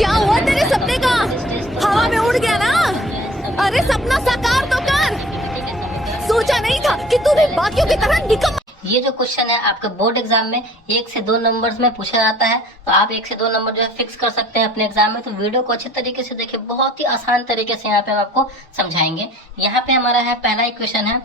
क्या हुआ तेरे सपने का? हवा में उड़ गया ना? अरे सपना साकार तो कर। सोचा नहीं था कि तू भी बाकियों की तरह निकम्मा। ये जो क्वेश्चन है आपके बोर्ड एग्जाम में 1 से 2 नंबर्स में पूछा जाता है, तो आप 1 से 2 नंबर जो है फिक्स कर सकते हैं अपने एग्जाम में। तो वीडियो को अच्छे तरीके से देखिए, बहुत ही आसान तरीके से यहाँ पे हम आपको समझाएंगे। यहाँ पे हमारा है पहला इक्वेशन है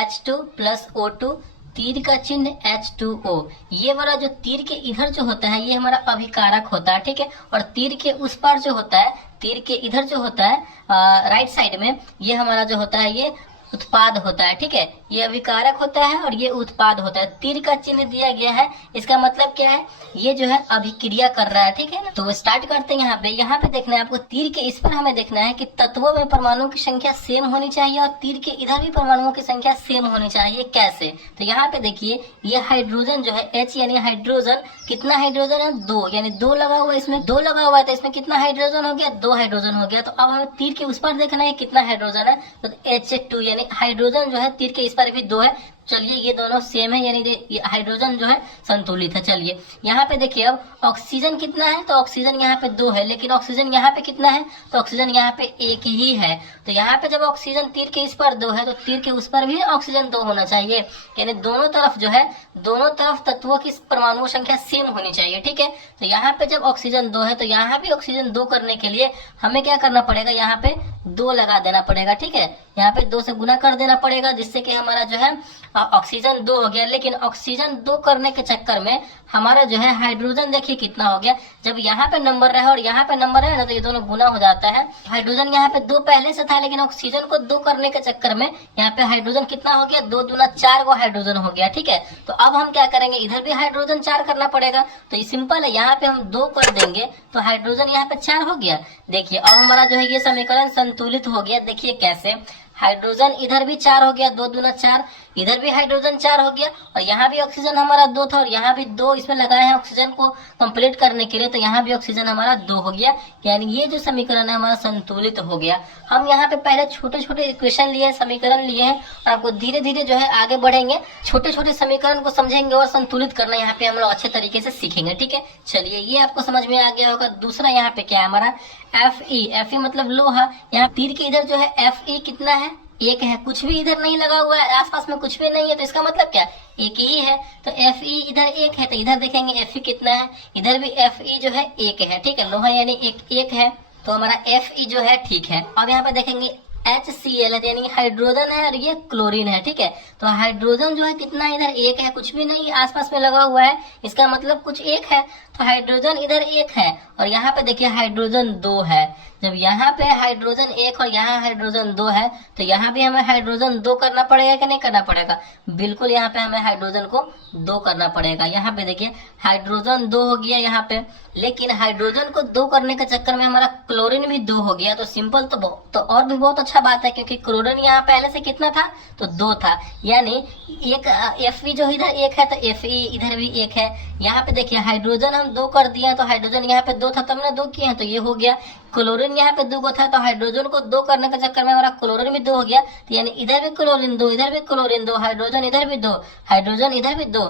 H2 प्लस O2, तीर का चिन्ह H2O। ये वाला जो तीर के इधर जो होता है ये हमारा अभिकारक होता है, ठीक है। और तीर के उस पार जो होता है, तीर के इधर जो होता है राइट साइड में, ये हमारा जो होता है ये उत्पाद होता है, ठीक है। ये अभिकारक होता है और ये उत्पाद होता है। तीर का चिन्ह दिया गया है, इसका मतलब क्या है? ये जो है अभिक्रिया कर रहा है, ठीक है ना। तो स्टार्ट करते हैं। यहाँ पे देखना है आपको, तीर के इस पर हमें देखना है कि तत्वों में परमाणुओं की संख्या सेम होनी चाहिए और तीर के इधर भी परमाणुओं की संख्या सेम होनी चाहिए। कैसे? तो यहाँ पे देखिए, ये हाइड्रोजन जो है H यानी हाइड्रोजन, कितना हाइड्रोजन है? 2, यानी 2 लगा हुआ है, इसमें 2 लगा हुआ है, तो इसमें कितना हाइड्रोजन हो गया? 2 हाइड्रोजन हो गया। तो अब हमें तीर के उस पर देखना है कितना हाइड्रोजन है, तो H2 यानी हाइड्रोजन जो है तीर के इस पर भी 2 है। चलिए ये दोनों सेम है, यानी हाइड्रोजन जो है संतुलित है। चलिए यहाँ पे देखिए, अब ऑक्सीजन कितना है? तो ऑक्सीजन यहाँ पे 2 है, लेकिन ऑक्सीजन यहाँ पे कितना है? तो ऑक्सीजन यहाँ पे 1 ही है। तो यहाँ पे जब ऑक्सीजन तीर के इस पर 2 है, तो तीर के उस पर भी ऑक्सीजन 2 होना चाहिए, यानी दोनों तरफ जो है, दोनों तरफ तत्वों की परमाणु संख्या सेम होनी चाहिए, ठीक है। तो यहाँ पे जब ऑक्सीजन 2 है, तो यहाँ भी ऑक्सीजन 2 करने के लिए हमें क्या करना पड़ेगा? यहाँ पे 2 लगा देना पड़ेगा, ठीक है। यहाँ पे 2 से गुना कर देना पड़ेगा, जिससे कि हमारा जो है ऑक्सीजन 2 हो गया। लेकिन ऑक्सीजन 2 करने के चक्कर में हमारा जो है हाइड्रोजन देखिए कितना हो गया। जब यहाँ पे नंबर रहे और यहाँ पे नंबर है ना, तो ये दोनों गुना हो जाता है। हाइड्रोजन यहाँ पे 2 पहले से था, लेकिन ऑक्सीजन को 2 करने के चक्कर में यहाँ पे हाइड्रोजन कितना हो गया? 2 दूना 4 वो हाइड्रोजन हो गया, ठीक है। तो अब हम क्या करेंगे? इधर भी हाइड्रोजन 4 करना पड़ेगा। तो ये सिंपल है, यहाँ पे हम 2 कर देंगे तो हाइड्रोजन यहाँ पे 4 हो गया। देखिए अब हमारा जो है ये समीकरण संतुलित हो गया। देखिए कैसे, हाइड्रोजन इधर भी 4 हो गया, 2 दूना 4, इधर भी हाइड्रोजन 4 हो गया, और यहाँ भी ऑक्सीजन हमारा 2 था और यहाँ भी 2 इसमें लगाए हैं ऑक्सीजन को कंप्लीट करने के लिए, तो यहाँ भी ऑक्सीजन हमारा 2 हो गया। यानी ये जो समीकरण है हमारा संतुलित हो गया। हम यहाँ पे पहले छोटे छोटे इक्वेशन लिए हैं, समीकरण लिए हैं, और आपको धीरे धीरे जो है आगे बढ़ेंगे, छोटे छोटे समीकरण को समझेंगे और संतुलित करना यहाँ पे हम लोग अच्छे तरीके से सीखेंगे, ठीक है। चलिए ये आपको समझ में आ गया होगा। दूसरा यहाँ पे क्या है हमारा? Fe मतलब लोहा। यहाँ तीर के इधर जो है Fe कितना है? 1 है। कुछ भी इधर नहीं लगा हुआ है, आसपास में कुछ भी नहीं है, तो इसका मतलब क्या? 1 ही है। तो Fe इधर 1 है, तो इधर देखेंगे Fe कितना है? इधर भी Fe जो है 1 है, ठीक है। लोहा यानी 1 है, तो हमारा Fe जो है ठीक है। अब यहाँ पे देखेंगे HCl है, यानी हाइड्रोजन है और ये क्लोरीन है, ठीक है। तो हाइड्रोजन जो है कितना है? इधर 1 है, कुछ भी नहीं आसपास में लगा हुआ है, इसका मतलब कुछ 1 है। तो हाइड्रोजन इधर 1 है और यहाँ पे देखिए हाइड्रोजन 2 है। जब यहाँ पे हाइड्रोजन 1 और यहाँ हाइड्रोजन 2 है, तो यहाँ भी हमें हाइड्रोजन 2 करना पड़ेगा कि नहीं करना पड़ेगा? बिल्कुल, यहाँ पे हमें हाइड्रोजन को 2 करना पड़ेगा। यहाँ पे देखिए हाइड्रोजन 2 हो गया यहाँ पे, लेकिन हाइड्रोजन को 2 करने के चक्कर में हमारा क्लोरीन भी 2 हो गया। तो सिंपल तो और भी बहुत अच्छा बात है, क्योंकि क्लोरीन यहाँ पहले से कितना था? तो 2 था, यानी एक Fe जो इधर 1 है, तो Fe इधर भी 1 है। यहाँ पे देखिए हाइड्रोजन हम 2 कर दिए, तो हाइड्रोजन यहाँ पे 2 था, तब हमने 2 किए हैं, तो ये हो गया। क्लोरीन यहाँ पे 2 था, तो हाइड्रोजन को 2 करने के चक्कर में हमारा क्लोरीन भी 2 हो गया। तो यानी इधर भी क्लोरीन 2, इधर भी क्लोरीन 2, हाइड्रोजन इधर भी 2, हाइड्रोजन इधर भी 2,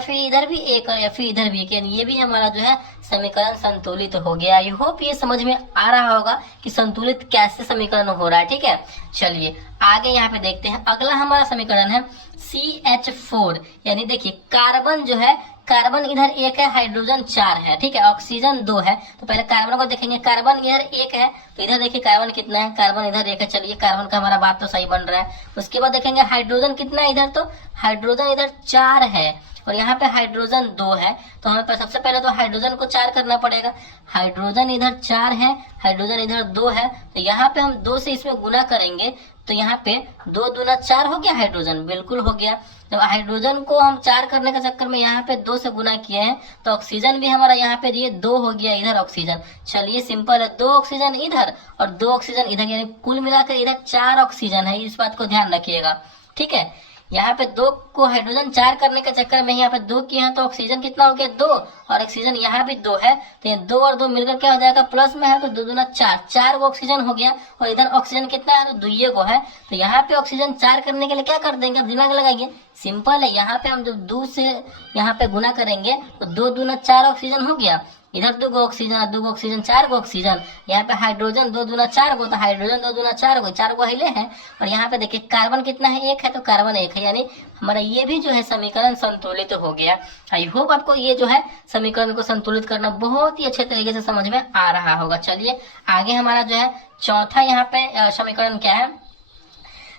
Fe इधर भी 1 और Fe इधर भी 1, यानी ये भी हमारा जो है समीकरण संतुलित हो गया। आई होप ये समझ में आ रहा होगा कि संतुलित कैसे समीकरण हो रहा है, ठीक है। चलिए आगे यहाँ पे देखते हैं। अगला हमारा समीकरण है CH4, यानी देखिए कार्बन जो है, कार्बन इधर 1 है, हाइड्रोजन 4 है, ठीक है। ऑक्सीजन 2 है, तो पहले कार्बन को देखेंगे। कार्बन इधर 1 है, तो इधर देखिए कार्बन कितना है? कार्बन इधर 1 है। चलिए कार्बन का हमारा बात तो सही बन रहा है। उसके बाद देखेंगे हाइड्रोजन कितना है इधर, तो हाइड्रोजन इधर 4 है और यहाँ पे हाइड्रोजन 2 है, तो हमें सबसे पहले तो हाइड्रोजन को 4 करना पड़ेगा। हाइड्रोजन इधर 4 है, हाइड्रोजन इधर 2 है, तो यहाँ पे हम 2 से इसमें गुना करेंगे, तो यहाँ पे 2 दूना 4 हो गया, हाइड्रोजन बिल्कुल हो गया। जब हाइड्रोजन को हम 4 करने के चक्कर में यहाँ पे 2 से गुना किए हैं, तो ऑक्सीजन भी हमारा यहाँ पे ये 2 हो गया, इधर ऑक्सीजन। चलिए सिंपल है, 2 ऑक्सीजन इधर और 2 ऑक्सीजन इधर, यानी कुल मिलाकर इधर 4 ऑक्सीजन है। इस बात को ध्यान रखिएगा, ठीक है। यहाँ पे 2 को हाइड्रोजन 4 करने के चक्कर में यहाँ पे 2 किए हैं, तो ऑक्सीजन कितना हो गया? 2, और ऑक्सीजन यहाँ भी 2 है, तो ये 2 और 2 मिलकर क्या हो जाएगा? प्लस में है, तो 2 दूना 4, 4 वो ऑक्सीजन हो गया, और इधर ऑक्सीजन कितना है? तो 2 को है। तो यहाँ पे ऑक्सीजन 4 करने के लिए क्या कर देंगे? अब दिमाग लगाइए, सिंपल है। यहाँ पे हम जब 2 से यहाँ पे गुना करेंगे, तो 2 दूना 4 ऑक्सीजन हो गया, इधर 2 गो ऑक्सीजन, 2 गो ऑक्सीजन 4 गो ऑक्सीजन, यहाँ पे हाइड्रोजन 2 दूना 4 गो, तो हाइड्रोजन 2 दूना 4 गो, 4 गो हिले हैं। और यहाँ पे देखिए कार्बन कितना है, 1 है, तो कार्बन 1 है, यानी हमारा ये भी जो है समीकरण संतुलित हो गया। आई होप आपको ये जो है समीकरण को संतुलित करना बहुत ही अच्छे तरीके से समझ में आ रहा होगा। चलिए आगे हमारा जो है चौथा यहाँ पे समीकरण क्या है,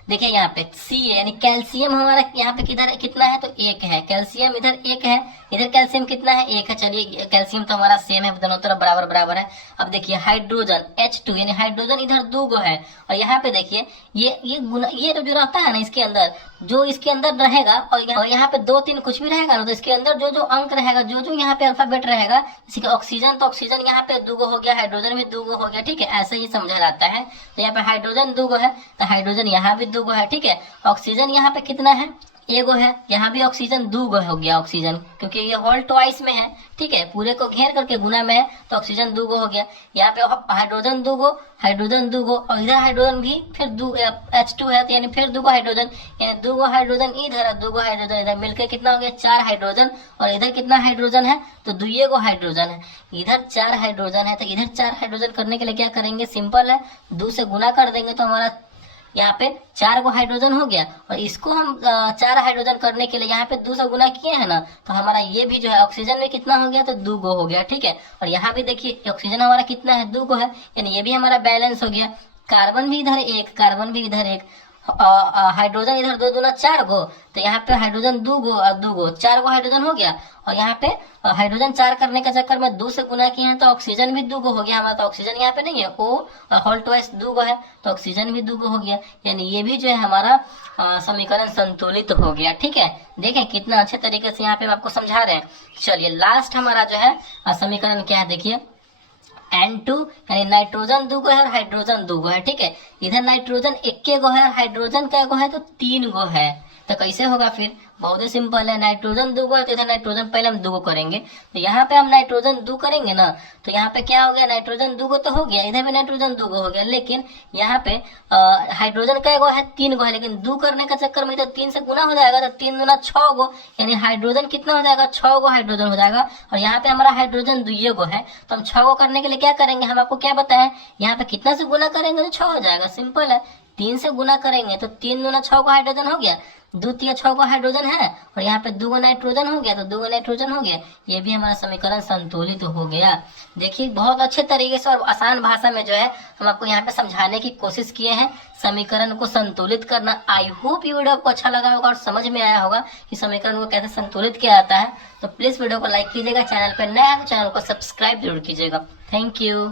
देखिए यहाँ पे सी है, यानी कैल्शियम हमारा यहाँ पे किधर कितना है, तो 1 है, कैल्शियम इधर 1 है, इधर कैल्शियम कितना है, 1 है। चलिए कैल्शियम तो हमारा सेम है, दोनों तरफ बराबर बराबर है। अब देखिए हाइड्रोजन H2, यानी हाइड्रोजन इधर 2 गो है, और यहाँ पे देखिए ये गुना, ये जो रहता है ना इसके अंदर, जो इसके अंदर रहेगा, और यहाँ पे 2 3 कुछ भी रहेगा ना, तो इसके अंदर जो जो अंक रहेगा, जो जो यहाँ पे अल्फाबेट रहेगा, जैसे कि ऑक्सीजन, तो ऑक्सीजन यहाँ पे 2 गो हो गया, हाइड्रोजन भी 2 गो हो गया, ठीक है, ऐसे ही समझा जाता है। तो यहाँ पे हाइड्रोजन 2 गो है, तो हाइड्रोजन यहाँ भी 2 गो है, ठीक है। ऑक्सीजन यहाँ पे कितना है, 1 गो है, यहाँ भी ऑक्सीजन 2 गो हो गया ऑक्सीजन, क्योंकि ये होल ट्वाइस में है, ठीक है, पूरे को घेर करके गुना में है, तो ऑक्सीजन 2 गो हो गया। यहाँ पे हाइड्रोजन 2 गो, हाइड्रोजन 2 गो, और इधर हाइड्रोजन भी फिर H2 है, तो यानी फिर 2 गो हाइड्रोजन, यानी 2 गो हाइड्रोजन इधर, 2 गो हाइड्रोजन इधर, मिलकर कितना हो गया, 4 हाइड्रोजन। और इधर कितना हाइड्रोजन है, तो 2 गो हाइड्रोजन है, इधर 4 हाइड्रोजन है। तो इधर 4 हाइड्रोजन करने के लिए क्या करेंगे, सिंपल है, 2 से गुना कर देंगे, तो हमारा यहाँ पे 4 गो हाइड्रोजन हो गया। और इसको हम 4 हाइड्रोजन करने के लिए यहाँ पे 2 से गुना किए हैं ना, तो हमारा ये भी जो है ऑक्सीजन में कितना हो गया, तो 2 गो हो गया, ठीक है। और यहाँ भी देखिए ऑक्सीजन हमारा कितना है, 2 गो है, यानी ये भी हमारा बैलेंस हो गया। कार्बन भी इधर 1, कार्बन भी इधर 1, हाइड्रोजन इधर 2 दूना 4 गो, तो यहाँ पे हाइड्रोजन 2 गो और 2 गो, 4 गो हाइड्रोजन हो गया। और यहाँ पे हाइड्रोजन 4 करने के चक्कर में 2 से गुना किए हैं, तो ऑक्सीजन भी 2 गो हो गया हमारा। तो ऑक्सीजन यहाँ पे नहीं है, ओ होल ट्वाइस 2 गो है, तो ऑक्सीजन भी 2 गो हो गया, यानी ये भी जो है हमारा समीकरण संतुलित हो गया, ठीक है। देखें कितना अच्छे तरीके से यहाँ पे आपको समझा रहे हैं। चलिए लास्ट हमारा जो है समीकरण क्या है, देखिए N2, यानी नाइट्रोजन 2 गो है और हाइड्रोजन 2 गो है, ठीक है। इधर नाइट्रोजन 1 गो है और हाइड्रोजन क्या गो है, तो 3 गो है। तो कैसे होगा फिर, बहुत ही सिंपल है, नाइट्रोजन 2 गो है, तो इधर नाइट्रोजन पहले हम 2 गो करेंगे, तो यहाँ पे हम नाइट्रोजन 2 करेंगे ना, तो यहाँ पे क्या हो गया, नाइट्रोजन 2 गो तो हो गया, इधर भी नाइट्रोजन 2 गो हो गया, लेकिन यहाँ पे हाइड्रोजन क्या गो है, 3 गो है, लेकिन 2 करने का चक्कर में तो 3 से गुना हो जाएगा, तो 3 दूना 6 गो, यानी हाइड्रोजन कितना हो जाएगा, 6 गो हाइड्रोजन हो जाएगा। और यहाँ पे हमारा हाइड्रोजन 2 गो है, तो हम 6 गो करने के लिए क्या करेंगे, हम आपको क्या बताएं, यहाँ पे कितना से गुना करेंगे तो 6 हो जाएगा, सिंपल है। 3 से गुना करेंगे तो 3 दूना 6 गो हाइड्रोजन हो गया, 2 3 6 गो हाइड्रोजन है, और यहाँ पे 2 गो नाइट्रोजन हो गया, तो 2 गो नाइट्रोजन हो गया, ये भी हमारा समीकरण संतुलित हो गया। देखिए बहुत अच्छे तरीके से और आसान भाषा में जो है हम आपको यहाँ पे समझाने की कोशिश किए हैं समीकरण को संतुलित करना। आई होप ये वीडियो आपको अच्छा लगा होगा और समझ में आया होगा कि समीकरण को कैसे संतुलित किया जाता है। तो प्लीज वीडियो को लाइक कीजिएगा, चैनल पर नया है तो चैनल को सब्सक्राइब जरूर कीजिएगा। Thank you.